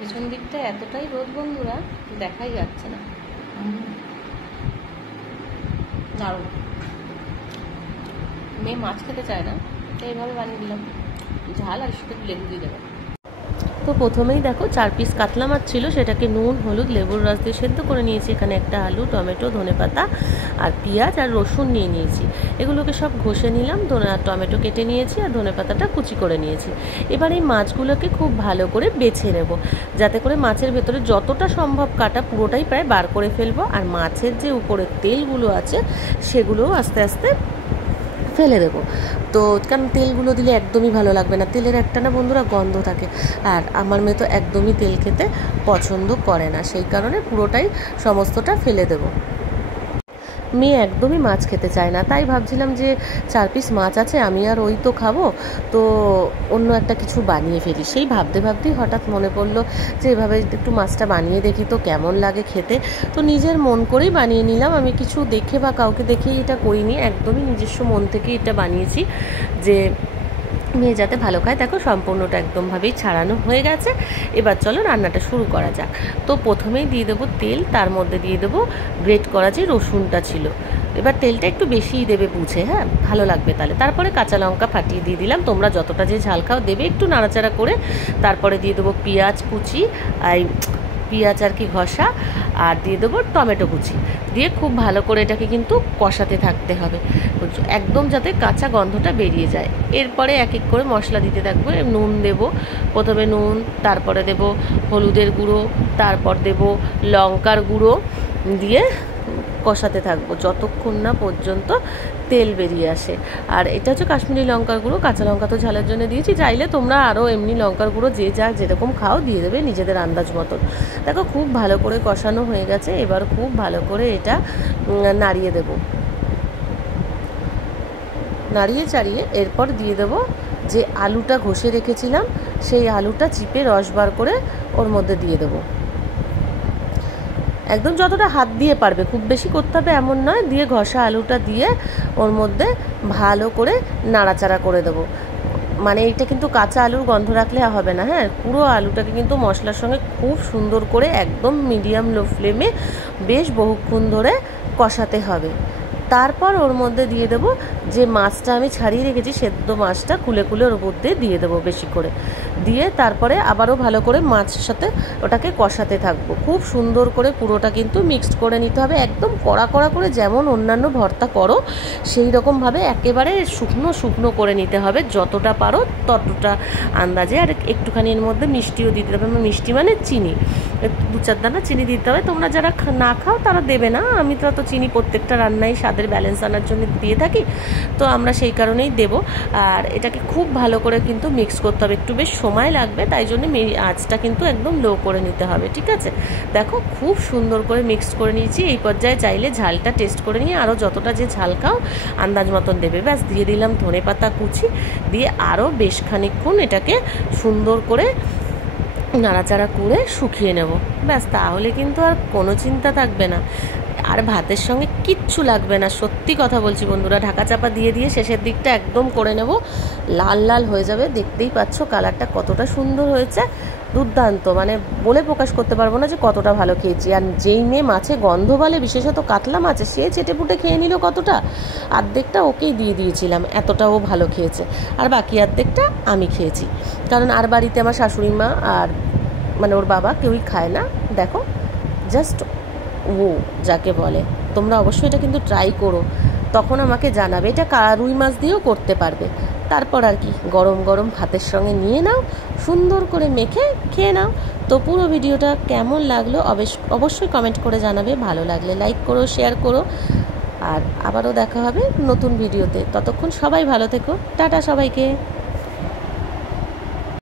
পেছন দিকটা এতটাই রোদ বন্ধুরা, দেখাই যাচ্ছে না। দারুণ। মেয়ে মাছ খেতে চায় না, তো এইভাবে বানিয়ে দিলাম, ঝাল আর সাথে লেবু দিয়ে দেবো। তো প্রথমেই দেখো 4 পিস কাতলা মাছ ছিল, সেটাকে নুন হলুদ লেবুর রস দিয়ে সেদ্ধ করে নিয়েছি। এখানে একটা আলু টমেটো ধনেপাতা আর পেঁয়াজ আর রসুন নিয়ে নিয়েছি। এগুলোকে সব ঘষে নিলাম, টমেটো কেটে নিয়েছি আর ধনেপাতাটা কুচি করে নিয়েছি। এবার এই মাছগুলোকে খুব ভালো করে বেছে নেব, যাতে করে মাছের ভেতরে যতটা সম্ভব কাটা পুরোটাই প্রায় বার করে ফেলবো। আর মাছের যে উপরে তেলগুলো আছে সেগুলোও আস্তে আস্তে ফেলে দেবো। তো কারণ তেলগুলো দিলে একদমই ভালো লাগবে না, তেলের একটা না বন্ধুরা গন্ধ থাকে, আর আমার মেয়ে তো একদমই তেল খেতে পছন্দ করে না, সেই কারণে পুরোটাই সমস্তটা ফেলে দেবো। মেয়ে একদমই মাছ খেতে চায় না, তাই ভাবছিলাম যে 4 পিস মাছ আছে, আমি আর ওই তো খাবো, তো অন্য একটা কিছু বানিয়ে ফেলি। সেই ভাবতে ভাবতেই হঠাৎ মনে পড়লো যে এভাবে একটু মাছটা বানিয়ে দেখি তো কেমন লাগে খেতে। তো নিজের মন করেই বানিয়ে নিলাম, আমি কিছু দেখে বা কাউকে দেখেই এটা করিনি, একদমই নিজস্ব মন থেকেই এটা বানিয়েছি যে মেয়ে যাতে ভালো খায়। দেখো সম্পূর্ণটা একদমভাবেই ছাড়ানো হয়ে গেছে। এবার চলো রান্নাটা শুরু করা যাক। তো প্রথমেই দিয়ে দেবো তেল, তার মধ্যে দিয়ে দেবো গ্রেট করা যে রসুনটা ছিল। এবার তেলটা একটু বেশিই দেবে বুঝে, হ্যাঁ ভালো লাগবে তাহলে। তারপরে কাঁচা লঙ্কা ফাটিয়ে দিয়ে দিলাম, তোমরা যতটা যে ঝাল খাও দেবে, একটু নাড়াচাড়া করে। তারপরে দিয়ে দেবো পেঁয়াজ কুচি, পেঁয়াজ আর কি ঘষা, আর দিয়ে দেবো টমেটো কুচি, দিয়ে খুব ভালো করে এটাকে কিন্তু কষাতে থাকতে হবে একদম, যাতে কাঁচা গন্ধটা বেরিয়ে যায়। এরপরে এক এক করে মশলা দিতে থাকবো। নুন দেব, প্রথমে নুন, তারপরে দেব হলুদের গুঁড়ো, তারপর দেব লঙ্কার গুঁড়ো, দিয়ে কষাতে থাকবো যতক্ষণ না পর্যন্ত তেল বেরিয়ে আসে। আর এটা হচ্ছে কাশ্মীরি লঙ্কার গুঁড়ো, কাঁচা লঙ্কা তো ঝালের জন্য দিয়েছি, চাইলে তোমরা আরও এমনি লঙ্কার গুঁড়ো যে যা যেরকম খাও দিয়ে দেবে নিজেদের আন্দাজ মতন। দেখো খুব ভালো করে কষানো হয়ে গেছে, এবার খুব ভালো করে এটা নাড়িয়ে দেব, নাড়িয়ে চাড়িয়ে এরপর দিয়ে দেবো যে আলুটা ঘষে রেখেছিলাম, সেই আলুটা চিপে রস বার করে ওর মধ্যে দিয়ে দেবো। একদম যতটা হাত দিয়ে পারবে, খুব বেশি করতে হবে এমন নয়, দিয়ে ঘষা আলুটা দিয়ে ওর মধ্যে ভালো করে নাড়াচাড়া করে দেবো। মানে এইটা কিন্তু কাঁচা আলুর গন্ধ রাখলে হবে না, হ্যাঁ পুরো আলুটাকে কিন্তু মশলার সঙ্গে খুব সুন্দর করে একদম মিডিয়াম লো ফ্লেমে বেশ বহুক্ষণ ধরে কষাতে হবে। তারপর ওর মধ্যে দিয়ে দেবো যে মাছটা আমি ছাড়িয়ে রেখেছি, সেদ্ধ মাছটা কুলে কুলে ওর মধ্যে দিয়ে দেবো বেশি করে, দিয়ে তারপরে আবারও ভালো করে মাছের সাথে ওটাকে কষাতে থাকবো। খুব সুন্দর করে পুরোটা কিন্তু মিক্সড করে নিতে হবে, একদম কড়া কড়া করে, যেমন অন্যান্য ভর্তা করো সেই রকমভাবে একেবারে শুকনো শুকনো করে নিতে হবে, যতটা পারো ততটা আন্দাজে। আর একটুখানি এর মধ্যে মিষ্টিও দিতে হবে, মিষ্টি মানে চিনি, 2-4 দানা চিনি দিতে হবে। তোমরা যারা না খাও তারা দেবে না, আমি তো চিনি প্রত্যেকটা রান্নায় স্বাদের ব্যালেন্স আনার জন্য দিয়ে থাকি, তো আমরা সেই কারণেই দেব। আর এটাকে খুব ভালো করে কিন্তু মিক্স করতে হবে, একটু বেশ সময় লাগবে, তাই জন্য আঁচটা কিন্তু একদম লো করে নিতে হবে, ঠিক আছে। দেখো খুব সুন্দর করে মিক্স করে নিয়েছি। এই পর্যায়ে চাইলে ঝালটা টেস্ট করে নিয়ে আরও যতটা যে ঝাল খাও আন্দাজ মতন দেবে। ব্যাস দিয়ে দিলাম ধনেপাতা কুচি, দিয়ে আরও বেশ খানিকক্ষণ এটাকে সুন্দর করে নাড়াচাড়া করে শুকিয়ে নেব। ব্যাস তাহলে কিন্তু আর কোনো চিন্তা থাকবে না, আর ভাতের সঙ্গে কিচ্ছু লাগবে না, সত্যি কথা বলছি বন্ধুরা। ঢাকা চাপা দিয়ে দিয়ে শেষের দিকটা একদম করে নেব, লাল লাল হয়ে যাবে, দেখতেই পাচ্ছ কালারটা কতটা সুন্দর হয়েছে, দুর্দান্ত, মানে বলে প্রকাশ করতে পারবো না যে কতটা ভালো খেয়েছি। আর যেই মেয়ে মাছে গন্ধ বলে, বিশেষত কাতলা মাছে, সে চেটেপুটে খেয়ে নিল কতটা, অর্ধেকটা ওকেই দিয়ে দিয়েছিলাম, এতটা ও ভালো খেয়েছে, আর বাকি অর্ধেকটা আমি খেয়েছি, কারণ আর বাড়িতে আমার শাশুড়ি মা আর মানে ওর বাবা কেউই খায় না। দেখো জাস্ট ও যাকে বলে, তোমরা অবশ্যই এটা কিন্তু ট্রাই করো, তখন আমাকে জানাবে। এটা রুই মাছ দিয়েও করতে পারবে। তারপর আর কি গরম গরম ভাতের সঙ্গে নিয়ে নাও, সুন্দর করে মেখে খেয়ে নাও। তো পুরো ভিডিওটা কেমন লাগলো অবশ্যই কমেন্ট করে জানাবে, ভালো লাগলে লাইক করো, শেয়ার করো, আর আবারও দেখা হবে নতুন ভিডিওতে। ততক্ষণ সবাই ভালো থেকো, টাটা সবাইকে।